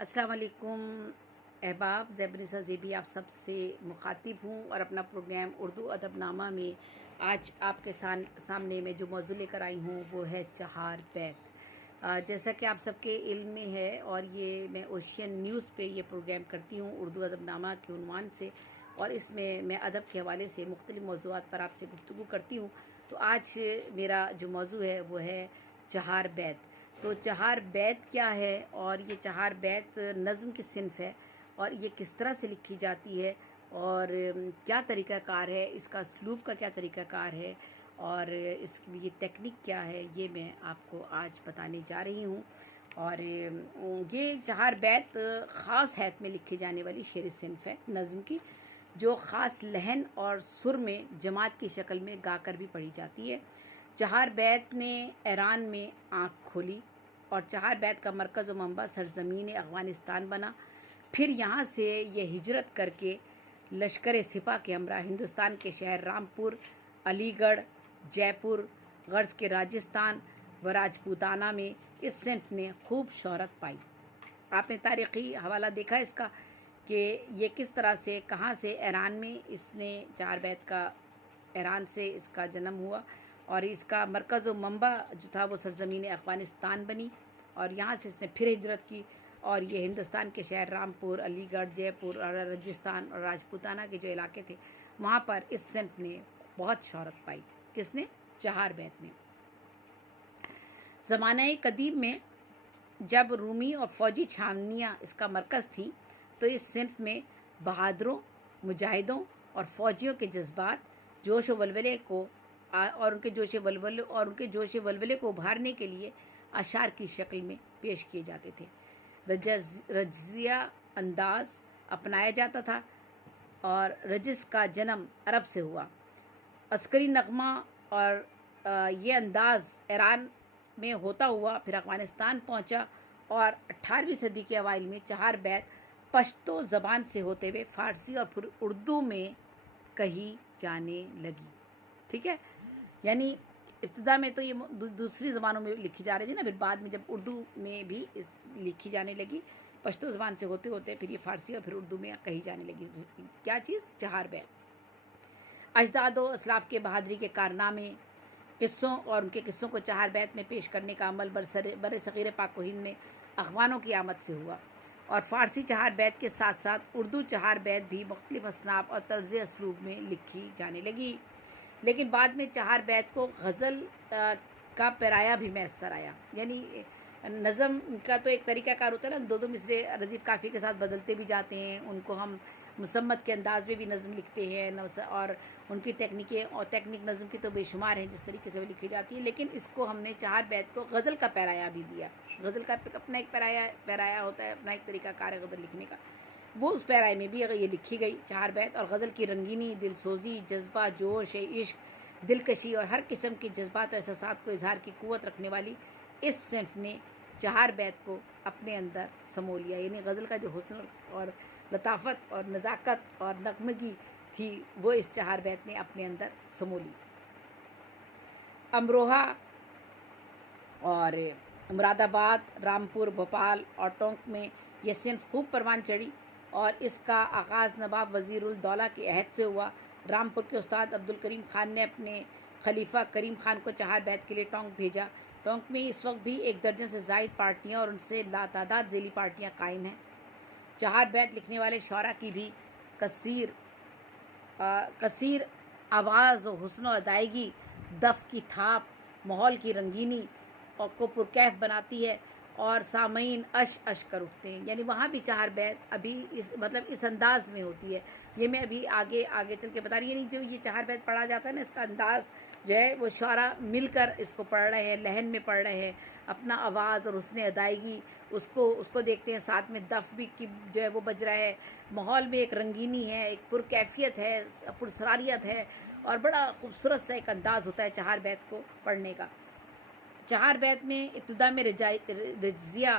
अस्सलाम वालेकुम अहबाब ज़ैबनिसा ज़ेबी आप सबसे मुखातिब हूँ और अपना प्रोग्राम उर्दू अदबनामा में आज आपके सामने में जो मौजू लेकर आई हूँ वो है चहार बैत। जैसा कि आप सबके इल्म में है और ये मैं ओशियन न्यूज़ पे ये प्रोग्राम करती हूँ उर्दू अदबनामा के उन्वान से, और इसमें मैं अदब के हवाले से मुख्तलिफ़ मौज़ूआत पर आपसे गुफ्तगू करती हूँ। तो आज मेरा जो मौजू है वो है चहार बैत। तो चहार बैत क्या है और ये चहार बैत नज़्म की सिनफ है और ये किस तरह से लिखी जाती है और क्या तरीक़ाकार है, इसका उसलूब का क्या तरीक़ाकार है और इसकी ये टेक्निक क्या है, ये मैं आपको आज बताने जा रही हूँ। और ये चहार बैत ख़ास हैत में लिखी जाने वाली शेर सिनफ है नज़्म की, जो ख़ास लहन और सुर में जमात की शक्ल में गाकर भी पढ़ी जाती है। चहार बैत ने ईरान में आँख खोली और चहार बैत का मरकज़ व मंबा सरज़मीन अफ़गानिस्तान बना। फिर यहाँ से ये हिजरत करके लश्कर सिपा के हमरा हिंदुस्तान के शहर रामपुर, अलीगढ़, जयपुर, गर्ज़ के राजस्थान व राजपूताना में इस सिन्फ ने खूब शोहरत पाई। आपने तारीख़ी हवाला देखा इसका कि ये किस तरह से कहाँ से ईरान में इसने चहार बैत का ईरान से इसका जन्म हुआ और इसका मरकज़ व मंबा जो था वो सरज़मीन अफ़गानिस्तान बनी और यहाँ से इसने फिर हिजरत की और ये हिंदुस्तान के शहर रामपुर, अलीगढ़, जयपुर और राजस्थान और राजपूताना के जो इलाके थे वहाँ पर इस सिन्फ ने बहुत शोहरत पाई। किसने? चहार बैत ने। ज़माने कदीम में जब रूमी और फ़ौजी छावनियाँ इसका मरकज़ थी तो इस सिन्फ में बहादुरों, मुजाहिदों और फ़ौजियों के जज्बात, जोश व वलवले को और उनके जोश वलवले को उभारने के लिए अशार की शक्ल में पेश किए जाते थे। रजिया अंदाज अपनाया जाता था और रजिस का जन्म अरब से हुआ। अस्करी नगमा और ये अंदाज़ ईरान में होता हुआ फिर अफ़गानिस्तान पहुंचा और 18वीं सदी के अवाइल में चहार बैत पश्तो ज़बान से होते हुए फ़ारसी और फिर उर्दू में कही जाने लगी। ठीक है, यानी इब्तिदा में तो ये दूसरी ज़बानों में लिखी जा रही थी ना, फिर बाद में जब उर्दू में भी लिखी जाने लगी, पश्तो ज़बान से होते होते फिर ये फ़ारसी और फिर उर्दू में कही जाने लगी। क्या चीज़? चहार बैत। अजदाद व असलाफ के बहादुरी के कारनामे, किस्सों और उनके किस्सों को चहार बैत में पेश करने का अमल बर-ए-सग़ीर पाक व हिंद में अख़वानों की आमद से हुआ और फ़ारसी चहार बैत के साथ साथ उर्दू चहार बैत भी मुख्तलिफ़ असनाफ़ और तर्ज़ असलूब में लिखी जाने लगी। लेकिन बाद में चहार बैत को गज़ल का पैराया भी मैसर आया। यानी नज़म का तो एक तरीक़ाकार होता है ना, दो दो मिसरे रदीफ़ काफ़ी के साथ बदलते भी जाते हैं, उनको हम मुसम्मत के अंदाज़ में भी नज़म लिखते हैं और उनकी टेक्निकें और टेक्निक नज़म की तो बेशुमार हैं जिस तरीके से वो लिखी जाती है। लेकिन इसको हमने चहार बैत को गज़ल का पैराया भी दिया। गज़ल का अपना एक पैराया होता है, अपना एक तरीक़ाकार है गज़ल लिखने का। वो उस पैराए में भी अगर ये लिखी गई चहार बैत और गज़ल की रंगीनी, दिलसोज़ी, जज्बा, जोश, इश्क, दिलकशी और हर किस्म के जज्बात और एहसासात को इजहार की क़ुव्वत रखने वाली इस सिन्फ ने चहार बैत को अपने अंदर समो लिया। यानी गज़ल का जो हुस्न और लताफ़त और नज़ाकत और नगमगी थी वो इस चहार बैत ने अपने अंदर समो ली। अमरोहा और मुरादाबाद, रामपुर, भोपाल और टोंक में यह सिन्फ खूब परवान चढ़ी और इसका आगाज़ नवाब वज़ीरुल दौला के अहद से हुआ। रामपुर के उस्ताद अब्दुल करीम खान ने अपने खलीफा करीम खान को चहार बैत के लिए टोंक भेजा। टोंक में इस वक्त भी 1 दर्जन से ज़ायद पार्टियाँ और उनसे लातादाद ज़ेली पार्टियाँ कायम हैं। चहार बैत लिखने वाले शौरा की भी कसीर आवाज़ और हुस्न और अदायगी, दफ़ की थाप, माहौल की रंगीनी और को पुरकैफ बनाती है और सामईन अश अश कर उठते हैं। यानी वहाँ भी चहार बैत अभी इस अंदाज़ में होती है। ये मैं अभी आगे चल के बता रही हूँ। यानी जो ये चहार बैत पढ़ा जाता है ना, इसका अंदाज़ जो है वो शौरा मिलकर इसको पढ़ रहे हैं, लहन में पढ़ रहे हैं, अपना आवाज़ और हुस्न अदायगी उसको देखते हैं, साथ में दफ़ भी की जो है वो बज रहा है, माहौल में एक रंगीनी है, एक पुरकैफियत है, पुरसरारियत है और बड़ा खूबसूरत सा एक अंदाज़ होता है चहार बैत को पढ़ने का। चहार बैत में इब्तिदा में रजिया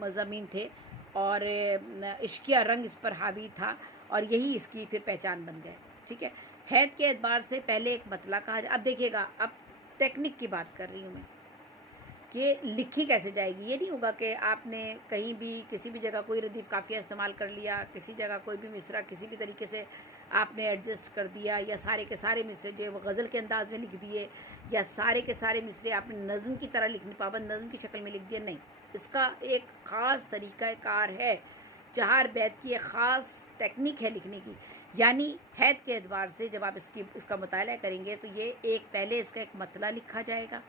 मज़ामीन थे और इश्किया रंग इस पर हावी था और यही इसकी फिर पहचान बन गए। ठीक है, हैत के एतबार से पहले एक मतला कहा। अब देखिएगा, अब टेक्निक की बात कर रही हूँ मैं कि लिखी कैसे जाएगी। ये नहीं होगा कि आपने कहीं भी किसी भी जगह कोई रदीफ़ काफ़िया इस्तेमाल कर लिया, किसी जगह कोई भी मिसरा किसी भी तरीके से आपने एडजस्ट कर दिया, या सारे के सारे मिसरे जो है वो गज़ल के अंदाज में लिख दिए, या सारे के सारे मिसरे आपने नज़म की तरह लिखने, पाबंद नज़म की शक्ल में लिख दिया। नहीं, इसका एक ख़ास तरीक़ाकार है। चहार बैत की एक ख़ास टेक्निक है लिखने की। यानी हैत के एतबार से जब आप इसका मुताला करेंगे तो ये एक पहले इसका एक मतला लिखा जाएगा,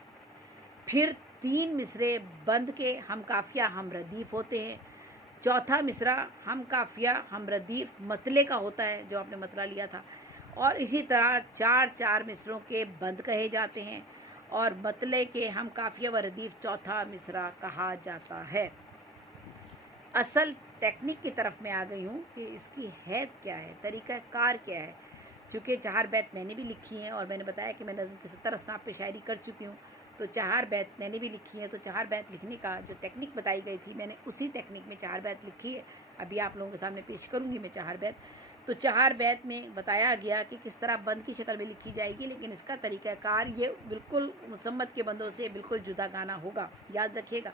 फिर 3 मिसरे बंद के हम काफ़िया हम रदीफ़ होते हैं, चौथा मिसरा हम काफ़िया हम रदीफ़ मतले का होता है जो आपने मतला लिया था, और इसी तरह 4 मिसरों के बंद कहे जाते हैं, और मतले के हम काफ़िया व रदीफ़ चौथा मिसरा कहा जाता है। असल टेक्निक की तरफ मैं आ गई हूँ कि इसकी हैत क्या है, तरीक़ा कार क्या है। चूँकि 4 बैत मैंने भी लिखी हैं और मैंने बताया कि मैं नज़्म की 70 असनाफ़ पे शायरी कर चुकी हूँ, तो 4 बैत मैंने भी लिखी है। तो 4 बैत लिखने का जो टेक्निक बताई गई थी, मैंने उसी टेक्निक में 4 बैत लिखी है। अभी आप लोगों के सामने पेश करूँगी मैं 4 बैत। तो 4 बैत में बताया गया कि किस तरह बंद की शक्ल में लिखी जाएगी, लेकिन इसका तरीक़ाकार ये बिल्कुल मुसम्मत के बंदों से बिल्कुल जुदा गाना होगा। याद रखिएगा,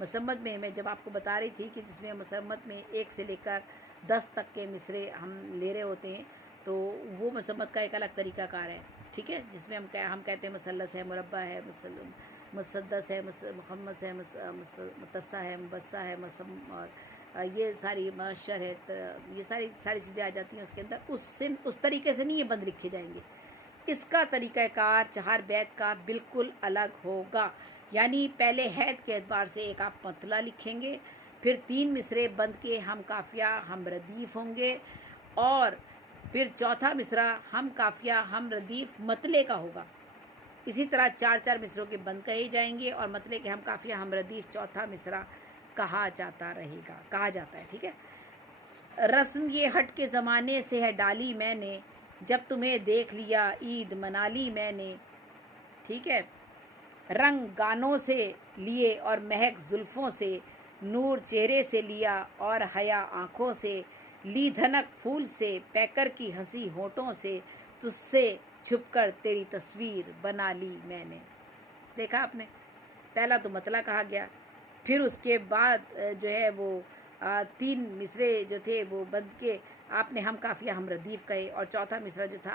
मुसम्मत में मैं जब आपको बता रही थी कि जिसमें मुसम्मत में 1 से लेकर 10 तक के मिसरे हम ले रहे होते हैं, तो वो मुसम्मत का एक अलग तरीक़ाकार है, ठीक है, जिसमें हम कहते हैं मुसल्लस है, मुरब्बा है, मुसद्दस है, मुखम्मस है, मुतस्सा है, मुबस्सा है, और ये सारी मशर है, ये सारी चीज़ें आ जाती हैं उसके अंदर। उस तरीके से नहीं ये बंद लिखे जाएंगे। इसका तरीक़ाकार 4 बैत का बिल्कुल अलग होगा। यानी पहले हैत के एतबार से एक आप मतला लिखेंगे, फिर 3 मिसरे बंद के हम काफ़िया हम रदीफ़ होंगे, और फिर चौथा मिसरा हम काफ़िया हम रदीफ़ मतले का होगा। इसी तरह 4 मिसरों के बंद कहे जाएंगे और मतले के हम काफ़िया हम रदीफ़ चौथा मिसरा कहा जाता है, ठीक है। रस्म ये हट के ज़माने से है डाली मैंने, जब तुम्हें देख लिया ईद मना ली मैंने, ठीक है। रंग गानों से लिए और महक जुल्फ़ों से, नूर चेहरे से लिया और हया आँखों से, ली धनक फूल से पैकर की हंसी होठों से, तुझसे छुपकर तेरी तस्वीर बना ली मैंने। देखा आपने, पहला तो मतला कहा गया, फिर उसके बाद जो है वो 3 मिसरे जो थे वो बंद के आपने हम काफ़िया हम रदीफ़ कहे, और चौथा मिसरा जो था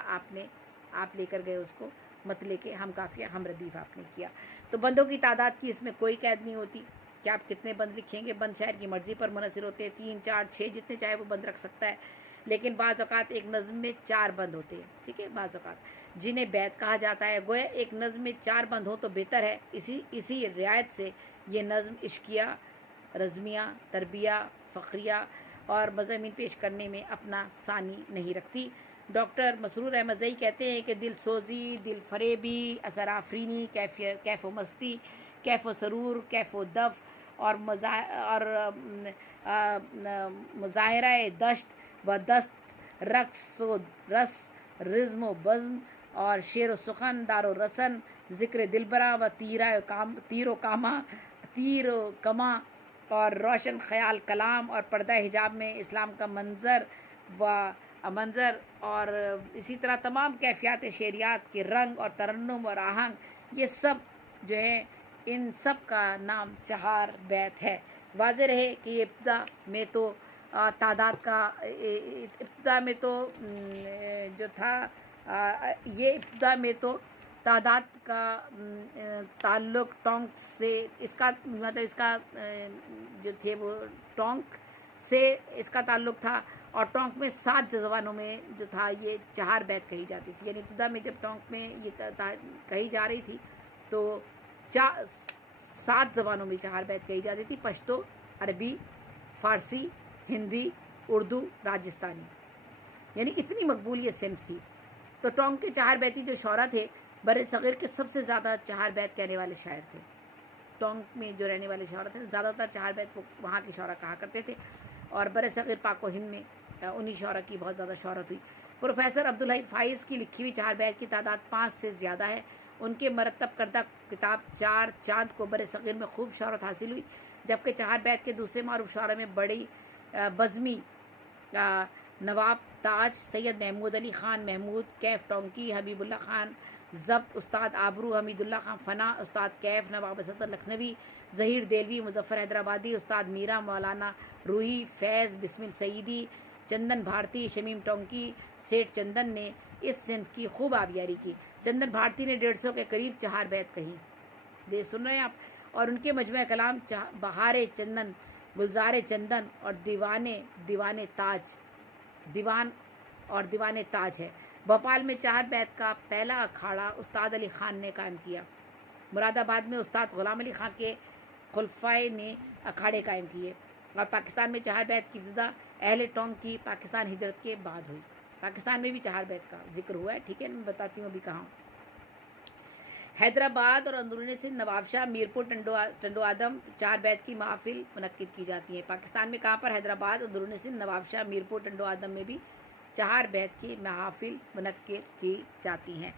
आप लेकर गए उसको मतले के हम काफ़िया हम रदीफ़ आपने किया। तो बंदों की तादाद की इसमें कोई कैद नहीं होती कि आप कितने बंद लिखेंगे। बंद शायर की मर्ज़ी पर मुनहसर होते हैं, 3, 4, 6 जितने चाहे वो बंद रख सकता है, लेकिन बाज़ औक़ात एक नज़्म में 4 बंद होते हैं, ठीक है। बाज़ औक़ात जिन्हें बैत कहा जाता है, गोया एक नज़्म में 4 बंद हो तो बेहतर है। इसी रियायत से ये नज़्म इश्किया, रज़मिया, तरबिया, फ़ख्रिया और मज़ामीन पेश करने में अपना सानी नहीं रखती। डॉक्टर मसरूर अहमद ज़ई कहते हैं कि दिल सोज़ी, दिल फ़रेबी, असर आफरीनी, कैफ़ व मस्ती, कैफ़ व सरूर, कैफ़ व दफ़ और मुज़ाहिरा दश्त व दस्त, रक़्स व रस, रिज़्म व बज़्म और शेर व सुखन, दार व रसन, ज़िक्र दिलबरा व तीर व कमा और रोशन ख़याल कलाम और पर्दा हिजाब में इस्लाम का मंज़र और इसी तरह तमाम कैफ़ियत शेरियात के रंग और तरन्नुम और आहंग, ये सब जो है इन सब का नाम 4 बैत है। वाज़ेह रहे कि ये इब्तिदा में तो तादाद का इब्तिदा में तो जो था ये इब्तिदा में तो तादाद का ताल्लुक़ टोंक से, इसका मतलब इसका जो थे वो टोंक से इसका ताल्लुक़ था, और टोंक में 7 ज़बानों में जो था ये 4 बैत कही जाती थी। यानी इब्तिदा में जब टोंक में ये कही जा रही थी तो 7 ज़बानों में 4 बैत कही जाती थी, पश्तो, अरबी, फ़ारसी, हिंदी, उर्दू, राजस्थानी। यानी इतनी मकबूल ये सिन्फ थी। तो टोंक के 4 बैती जो शौरा थे, बर सग़ीर के सबसे ज़्यादा 4 बैत कहने वाले शायर थे। टोंक में जो रहने वाले शौरा थे ज़्यादातर 4 बैत को वहाँ के शौरा कहा करते थे, और बर सग़ीर पाक व हिंद में उन्हीं शौरा की बहुत ज़्यादा शौहरत हुई। प्रोफेसर अब्दुल हई फ़ाइज़ की लिखी हुई 4 बैत की तादाद 5 से ज़्यादा है। उनके मरतब करदा किताब 4 चाँद को बर सग़ीर में खूब शौहरत हासिल हुई, जबकि 4 बैत के दूसरे मारूफ शौरा में बड़ी बज़मी नवाब ताज, सैयद महमूद अली ख़ान महमूद, कैफ़ टोंकी, हबीबुल्ला ख़ान ज़ब्त उस्ताद आबरू हमीदुल्ला खां फ़ना, उस्ताद कैफ नवाब असद लखनवी, ज़हीर देलवी मुज़फ़्फ़र हैदराबादी, उस्ताद मीरा मौलाना रूही, फैज़ बिस्मिल सईदी, चंदन भारती, शमीम टोंकी, सेठ चंदन ने इस सिन्फ की खूब आबियारी की। चंदन भारती ने 150 के करीब 4 बैत कही। दे सुन रहे हैं आप। और उनके मजमू कलाम बहार चंदन, गुलजार चंदन और दीवान ताज है। भोपाल में 4 बैत का पहला अखाड़ा उस्ताद अली ख़ान ने कायम किया। मुरादाबाद में उस्ताद ग़ुलाम अली ख़ान के खुलफ़ाए ने अखाड़े कायम किए। और पाकिस्तान में 4 बैत की इब्तिदा अहले टोंक की पाकिस्तान हिजरत के बाद हुई। पाकिस्तान में भी 4 बैत का जिक्र हुआ है, ठीक है, मैं बताती हूँ अभी कहाँ। हैदराबाद और अंदरूनी सिंध नवाबशाह मीरपुर टंडो आदम 4 बैत की महफिल मुनक्किद की जाती है। पाकिस्तान में कहाँ पर? हैदराबाद, अंदरूनी सिंध नवाबशाह मीरपुर टंडो आदम में भी 4 बैत की महफिल मुनक्किद की जाती हैं।